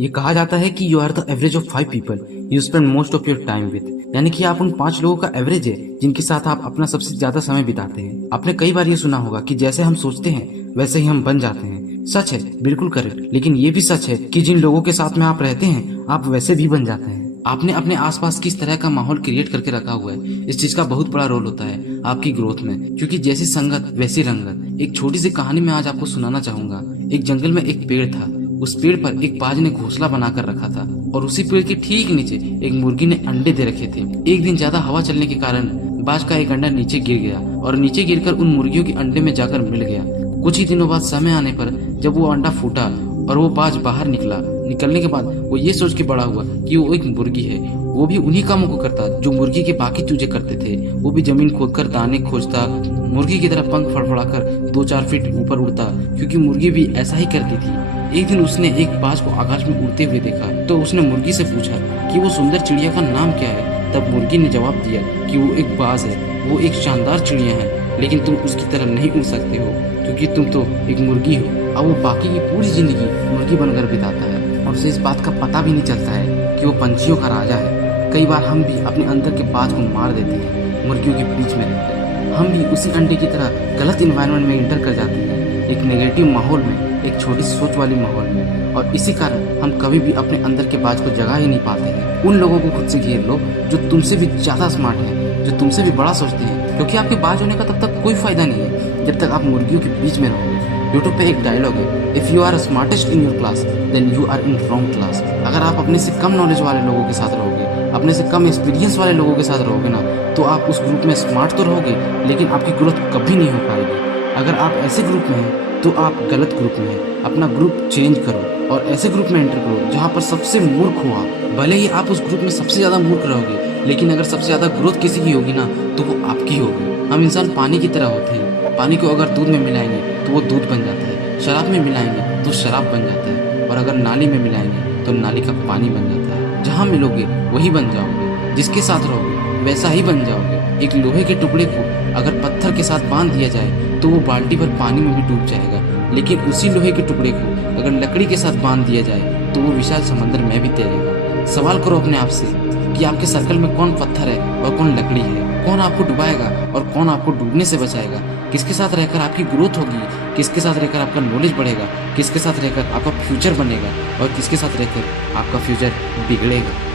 ये कहा जाता है कि you are the average of 5 people you spend most of your time with, यानी कि आप उन 5 लोगों का एवरेज है जिनके साथ आप अपना सबसे ज्यादा समय बिताते हैं। आपने कई बार ये सुना होगा कि जैसे हम सोचते हैं वैसे ही हम बन जाते हैं। सच है, बिल्कुल करेक्ट। लेकिन ये भी सच है कि जिन लोगों के साथ में आप रहते हैं आप वैसे भी बन जाते हैं। आपने अपने आसपास किस तरह का माहौल क्रिएट करके रखा हुआ है, इस चीज का बहुत बड़ा रोल होता है आपकी ग्रोथ में, क्योंकि जैसी संगत वैसी रंगत। एक छोटी सी कहानी मैं आज आपको सुनाना चाहूंगा। एक जंगल में एक पेड़ था। उस पेड़ पर एक बाज ने घोंसला बनाकर रखा था और उसी पेड़ के ठीक नीचे एक मुर्गी ने अंडे दे रखे थे। एक दिन ज्यादा हवा चलने के कारण बाज का एक अंडा नीचे गिर गया और नीचे गिरकर उन मुर्गियों के अंडे में जाकर मिल गया। कुछ ही दिनों बाद समय आने पर जब वो अंडा फूटा और वो बाज बाहर निकलने के बाद वो ये सोच के बड़ा हुआ कि वो एक मुर्गी है। वो भी उन्हीं कामों को करता जो मुर्गी के बाकी चूजे करते थे। वो भी जमीन खोदकर दाने खोजता, मुर्गी की तरह पंख फड़फड़ाकर 2-4 फीट ऊपर उड़ता, क्योंकि मुर्गी भी ऐसा ही करती थी। एक दिन उसने एक बाज को आकाश में उड़ते हुए देखा तो उसने मुर्गी से पूछा कि वो सुंदर चिड़िया का नाम क्या है। तब मुर्गी ने जवाब दिया कि वो एक बाज है, वो एक शानदार चिड़िया है, लेकिन तुम उसकी तरह नहीं उड़ सकते हो क्योंकि तुम तो एक मुर्गी हो। अब वो बाकी की पूरी जिंदगी मुर्गी बनकर बिताता है और उसे इस बात का पता भी नहीं चलता है कि वो पंछियों का राजा है। कई बार हम भी अपने अंदर के बाज को मार देते हैं मुर्गियों के बीच में रहकर। हम भी उसी अंडे की तरह गलत इन्वायरमेंट में इंटर कर जाते हैं, एक नेगेटिव माहौल में, एक छोटी सोच वाली माहौल में, और इसी कारण हम कभी भी अपने अंदर के बाज को जगा ही नहीं पाते हैं। उन लोगों को खुद से घेर लो जो तुमसे भी ज्यादा स्मार्ट है, जो तुमसे भी बड़ा सोचते हैं, क्योंकि आपके बाज होने का तब तक कोई फायदा नहीं है जब तक आप मुर्गियों के बीच में रहोगे। यूट्यूब पे एक डायलॉग है, if you are smartest in your class then you are in wrong class. अगर आप अपने से कम नॉलेज वाले लोगों के साथ रहोगे, अपने से कम एक्सपीरियंस वाले लोगों के साथ रहोगे ना, तो आप उस ग्रुप में स्मार्ट तो रहोगे लेकिन आपकी ग्रोथ कभी नहीं हो पाएगी। अगर आप ऐसे ग्रुप में हैं तो आप गलत ग्रुप में हैं। अपना ग्रुप चेंज करो और ऐसे ग्रुप में एंटर करो जहाँ पर सबसे मूर्ख हो आप। भले ही आप उस ग्रुप में सबसे ज्यादा मूर्ख रहोगे, लेकिन अगर सबसे ज्यादा ग्रोथ किसी की होगी ना तो वो आपकी होगी। हम इंसान पानी की तरह होते हैं। पानी को अगर दूध में मिलाएंगे तो वो दूध बन जाता है, शराब में मिलाएंगे तो शराब बन जाता है, और अगर नाली में मिलाएंगे तो नाली का पानी बन जाता है। जहाँ मिलोगे वही बन जाओगे, जिसके साथ रहोगे वैसा ही बन जाओगे। एक लोहे के टुकड़े को अगर पत्थर के साथ बांध दिया जाए तो वो बाल्टी भर पानी में भी डूब जाएगा, लेकिन उसी लोहे के टुकड़े को अगर लकड़ी के साथ बांध दिया जाए तो वो विशाल समंदर में भी तैरेगा। सवाल करो अपने आप से कि आपके सर्कल में कौन पत्थर है और कौन लकड़ी है, कौन आपको डुबाएगा और कौन आपको डूबने से बचाएगा, किसके साथ रहकर आपकी ग्रोथ होगी, किसके साथ रहकर आपका नॉलेज बढ़ेगा, किसके साथ रहकर आपका फ्यूचर बनेगा और किसके साथ रहकर आपका फ्यूचर बिगड़ेगा।